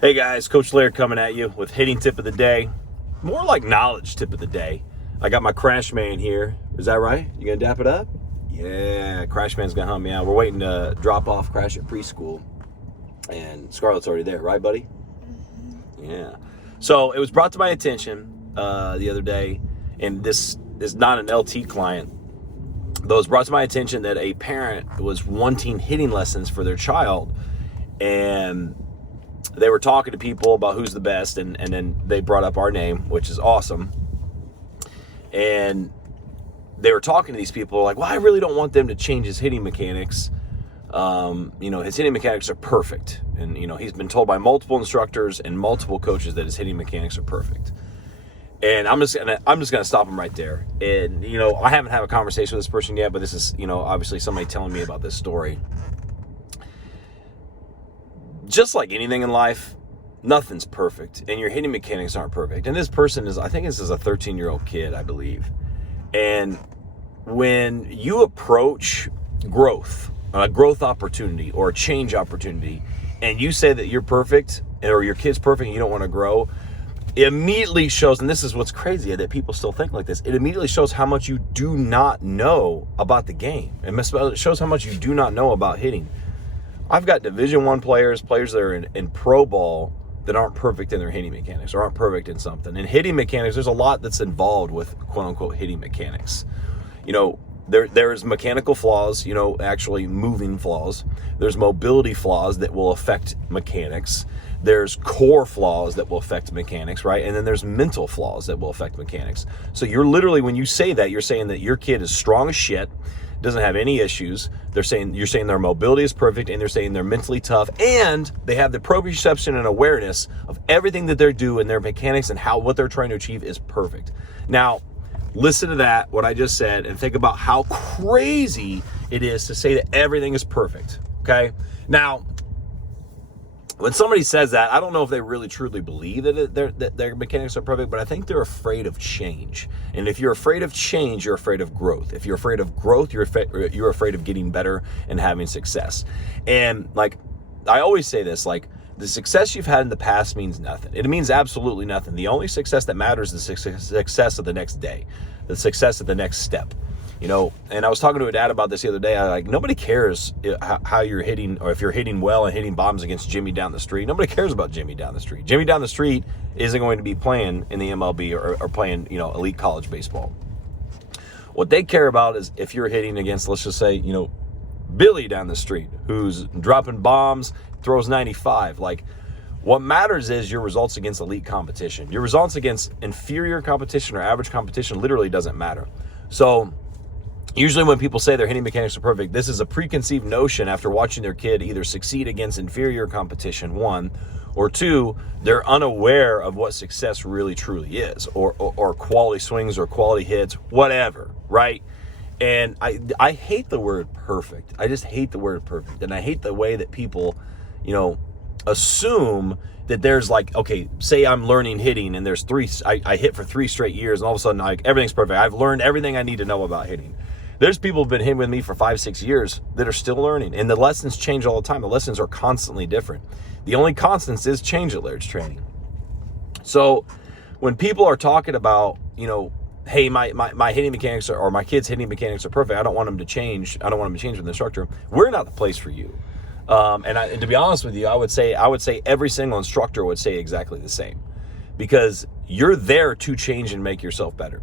Hey guys, Coach Laird coming at you with hitting tip of the day. More like knowledge tip of the day. I got my Crash Man here. Is that right? You gonna dap it up? Yeah, Crash Man's gonna help me out. We're waiting to drop off Crash at preschool. And Scarlett's already there, right buddy? Yeah. So it was brought to my attention the other day, and this is not an LT client, though it was brought to my attention that a parent was wanting hitting lessons for their child, and they were talking to people about who's the best, and then they brought up our name, which is awesome. And they were talking to these people like, well, I really don't want them to change his hitting mechanics. His hitting mechanics are perfect. And, he's been told by multiple instructors and multiple coaches that his hitting mechanics are perfect. And I'm just gonna stop him right there. And, I haven't had a conversation with this person yet, but this is, obviously somebody telling me about this story. Just like anything in life, nothing's perfect, and your hitting mechanics aren't perfect. And this person I think this is a 13-year-old kid, I believe. And when you approach growth, a growth opportunity or a change opportunity, and you say that you're perfect or your kid's perfect and you don't want to grow, it immediately shows, and this is what's crazy, that people still think like this, it immediately shows how much you do not know about the game. It shows how much you do not know about hitting. I've got Division I players that are in pro ball that aren't perfect in their hitting mechanics or aren't perfect in something. And hitting mechanics, there's a lot that's involved with quote-unquote hitting mechanics. There's mechanical flaws, actually moving flaws. There's mobility flaws that will affect mechanics. There's core flaws that will affect mechanics, right? And then there's mental flaws that will affect mechanics. So you're literally, when you say that, you're saying that your kid is strong as shit, doesn't have any issues. You're saying their mobility is perfect, and they're saying they're mentally tough, and they have the proprioception and awareness of everything that they're doing, their mechanics and what they're trying to achieve is perfect. Now, listen to that, what I just said, and think about how crazy it is to say that everything is perfect, okay? Now, when somebody says that, I don't know if they really truly believe that their mechanics are perfect, but I think they're afraid of change. And if you're afraid of change, you're afraid of growth. If you're afraid of growth, you're afraid of getting better and having success. And like I always say this, like the success you've had in the past means nothing. It means absolutely nothing. The only success that matters is the success of the next day, the success of the next step. And I was talking to a dad about this the other day. Nobody cares how you're hitting, or if you're hitting well and hitting bombs against Jimmy down the street. Nobody cares about Jimmy down the street. Jimmy down the street isn't going to be playing in the MLB or playing, elite college baseball. What they care about is if you're hitting against, let's just say, Billy down the street, who's dropping bombs, throws 95. What matters is your results against elite competition. Your results against inferior competition or average competition literally doesn't matter. So usually when people say their hitting mechanics are perfect, this is a preconceived notion after watching their kid either succeed against inferior competition, one, or two, they're unaware of what success really truly is, or quality swings or quality hits, whatever, right? And I hate the word perfect. I just hate the word perfect. And I hate the way that people, assume that there's okay, say I'm learning hitting and there's I hit for 3 straight years and all of a sudden everything's perfect. I've learned everything I need to know about hitting. There's people who've been hitting with me for 5-6 years that are still learning, and the lessons change all the time. The lessons are constantly different. The only constants is change at Laird's Training. So when people are talking about, hey, my hitting mechanics or my kids' hitting mechanics are perfect, I don't want them to change. I don't want them to change with the instructor. We're not the place for you. And to be honest with you, I would say every single instructor would say exactly the same, because you're there to change and make yourself better.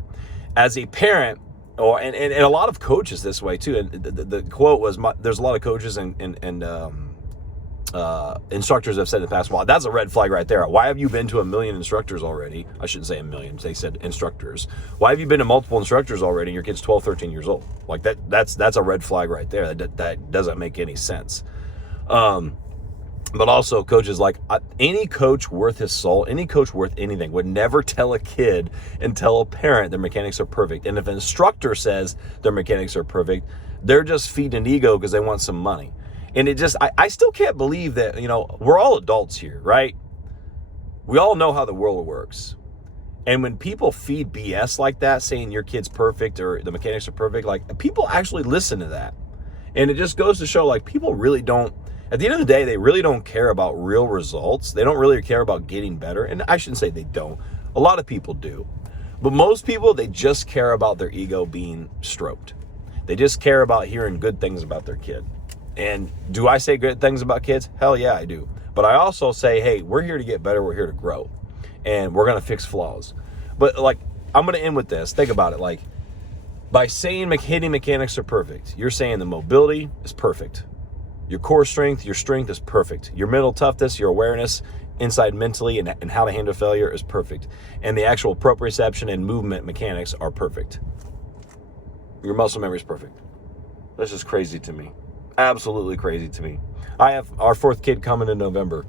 As a parent, and a lot of coaches this way too. And the quote was, there's a lot of coaches and instructors have said in the past, well, that's a red flag right there. Why have you been to 1 million instructors already? I shouldn't say 1 million. They said instructors. Why have you been to multiple instructors already and your kid's 12, 13 years old? That's a red flag right there. That doesn't make any sense. But also coaches, any coach worth his soul, any coach worth anything would never tell a kid and tell a parent their mechanics are perfect. And if an instructor says their mechanics are perfect, they're just feeding an ego because they want some money. And I still can't believe that, we're all adults here, right? We all know how the world works. And when people feed BS like that, saying your kid's perfect or the mechanics are perfect, people actually listen to that. And it just goes to show, people really don't At the end of the day, they really don't care about real results. They don't really care about getting better. And I shouldn't say they don't. A lot of people do. But most people, they just care about their ego being stroked. They just care about hearing good things about their kid. And do I say good things about kids? Hell yeah, I do. But I also say, hey, we're here to get better. We're here to grow. And we're going to fix flaws. But like, I'm going to end with this. Think about it. Like, by saying hitting mechanics are perfect, you're saying the mobility is perfect. Your core strength, your strength is perfect. Your mental toughness, your awareness inside mentally and how to handle failure is perfect. And the actual proprioception and movement mechanics are perfect. Your muscle memory is perfect. That's just crazy to me. Absolutely crazy to me. I have our 4th kid coming in November.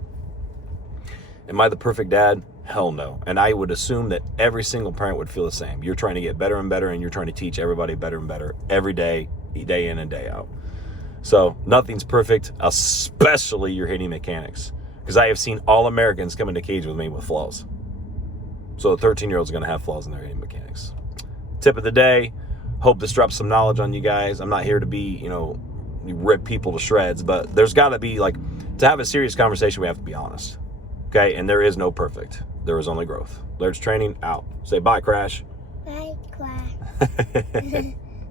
Am I the perfect dad? Hell no. And I would assume that every single parent would feel the same. You're trying to get better and better, and you're trying to teach everybody better and better every day, day in and day out. So nothing's perfect, especially your hitting mechanics. Because I have seen all Americans come into cage with me with flaws. So a 13-year-old's going to have flaws in their hitting mechanics. Tip of the day. Hope this drops some knowledge on you guys. I'm not here to be, rip people to shreds, but there's got to be, to have a serious conversation, we have to be honest. Okay? And there is no perfect. There is only growth. Laird's Training, out. Say bye, Crash. Bye, Crash.